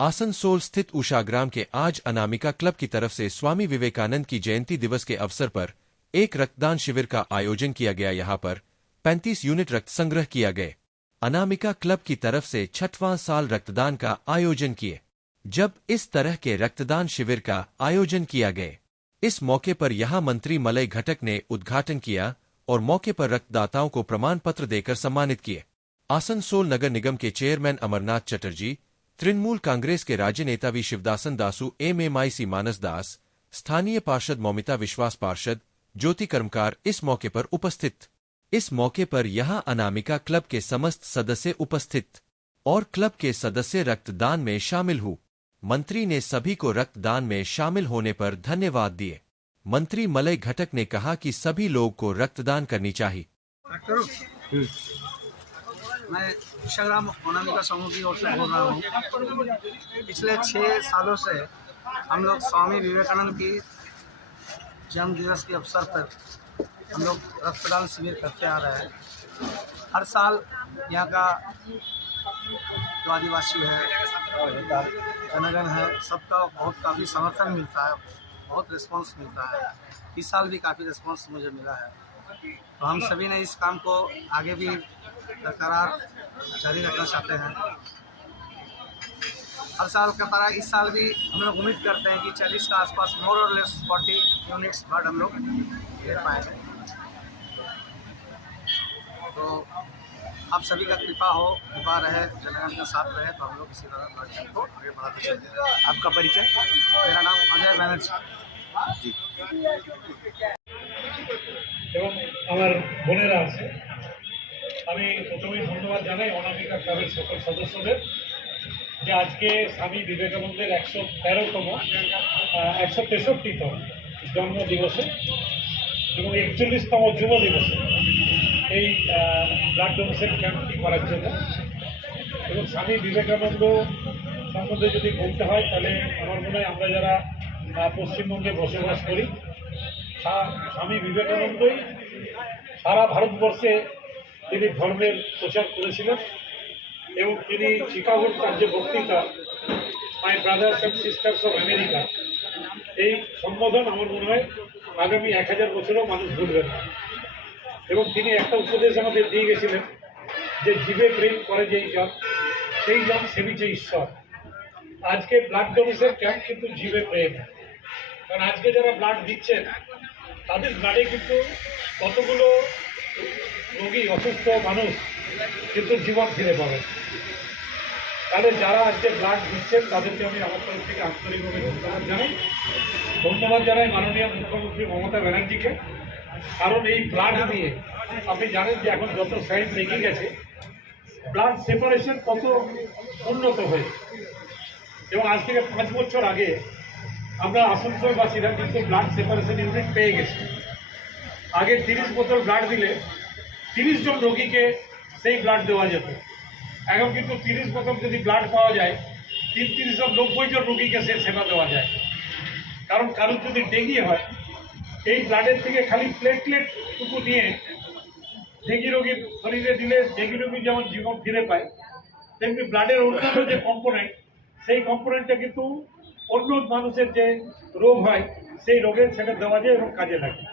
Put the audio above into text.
आसनसोल स्थित उषाग्राम के आज अनामिका क्लब की तरफ से स्वामी विवेकानंद की जयंती दिवस के अवसर पर एक रक्तदान शिविर का आयोजन किया गया। यहाँ पर 35 यूनिट रक्त संग्रह किया गए। अनामिका क्लब की तरफ से 6वां साल रक्तदान का आयोजन किए। जब इस तरह के रक्तदान शिविर का आयोजन किया गए, इस मौके पर यहाँ मंत्री मलय घटक ने उद्घाटन किया और मौके पर रक्तदाताओं को प्रमाण पत्र देकर सम्मानित किए। आसनसोल नगर निगम के चेयरमैन अमरनाथ चटर्जी, तृणमूल कांग्रेस के राज्य नेता वी शिवदासन दासू, MMIC मानस दास, स्थानीय पार्षद मौमिता विश्वास, पार्षद ज्योति कर्मकार इस मौके पर उपस्थित। इस मौके पर यहाँ अनामिका क्लब के समस्त सदस्य उपस्थित और क्लब के सदस्य रक्तदान में शामिल हुए। मंत्री ने सभी को रक्तदान में शामिल होने पर धन्यवाद दिए। मंत्री मलय घटक ने कहा कि सभी लोग को रक्तदान करनी चाहिए। मैं उषाग्राम अनामिका समूह की ओर से बोल रहा हूँ। पिछले 6 सालों से हम लोग स्वामी विवेकानंद की जन्म दिवस के अवसर पर हम लोग रक्तदान शिविर करते आ रहे हैं। हर साल यहाँ का जो आदिवासी है, जनगण है, सबका काफ़ी समर्थन मिलता है, बहुत रिस्पांस मिलता है। इस साल भी काफ़ी रिस्पांस मुझे मिला है। तो हम सभी ने इस काम को आगे भी बरकरार जारी रखना चाहते हैं। हर साल की तरह इस साल भी हम लोग उम्मीद करते हैं कि 40 के आसपास मोर और लेस 40 यूनिट्स ब्लड हम लोग ले पाएंगे। तो आप सभी का कृपा रहे, जनगण के साथ रहे, तो हम लोग इसी तरह ब्लड को आगे बढ़ाते चलते हैं। आपका परिचय? मेरा नाम अजय बैनर्जी जी। এবং আমার বোনেরা আছে, আমি প্রথমেই ধন্যবাদ জানাই অনামিকা ক্লাবের সকল সদস্যদের যে আজকে স্বামী বিবেকানন্দের 163তম 163তম জন্মদিবসে এবং 41তম যুব দিবসে এই ব্লাড ডোনেশন ক্যাম্পটি করার জন্য। এবং স্বামী বিবেকানন্দ সম্বন্ধে যদি বলতে হয় তাহলে আমার মনে হয় আমরা যারা পশ্চিমবঙ্গে বসবাস করি, স্বামী বিবেকানন্দই সারা ভারতবর্ষে তিনি ধর্মের প্রচার করেছিলেন এবং তিনি চিকাগোর তার যে বক্তৃতা my brothers and sisters of America, এই সম্বোধন আমার মনে হয় আগামী 1000 বছরেও মানুষ ভুলবেন না। এবং তিনি একটা উপদেশ আমাদের দিয়ে গেছিলেন যে জীবে প্রেম করে যেই জন সেই জন সেবিছে ঈশ্বর। আজকে ব্লাড ডোনেশন ক্যাম্প কিন্তু জীবে প্রেম, কারণ আজকে যারা ব্লাড দিচ্ছেন তাদের ব্লাডে কিন্তু কতগুলো রোগী, অসুস্থ মানুষ কিন্তু জীবন ফিরে পাবেন। তাহলে যারা আজকে ব্লাড দিচ্ছেন তাদেরকে আমি আমার তরফ থেকে আন্তরিকভাবে ধন্যবাদ জানাই মাননীয় মুখ্যমন্ত্রী মমতা ব্যানার্জিকে। কারণ এই ব্লাড নিয়ে আপনি জানেন যে এখন যত সাইন্স এগিয়ে গেছে, ব্লাড সেপারেশন কত উন্নত হয়েছে। এবং আজ থেকে 5 বছর আগে আমরা আসানসোলবাসীরা কিন্তু ব্লাড সেপারেশন ইউনিট পেয়ে গেছি। আগে 30 বোতল ব্লাড দিলে 30 জন রোগীকে সেই ব্লাড দেওয়া যেত। এখন কিন্তু 30 বোতল যদি ব্লাড পাওয়া যায়, 90 জন রোগীকে সে সেবা দেওয়া যায়। কারণ কারোর যদি ডেঙ্গি হয়, এই ব্লাডের থেকে খালি প্লেটলেটটুকু নিয়ে ডেঙ্গি রোগীর শরীরে দিলে ডেঙ্গি রোগী যেমন জীবন ফিরে পায়, তেমনি ব্লাডের অন্যান্য যে কম্পোনেন্ট, সেই কম্পোনেন্টটা কিন্তু অন্য মানুষের যে রোগ হয় সেই রোগের সেটা দেওয়া যায় এবং কাজে লাগে।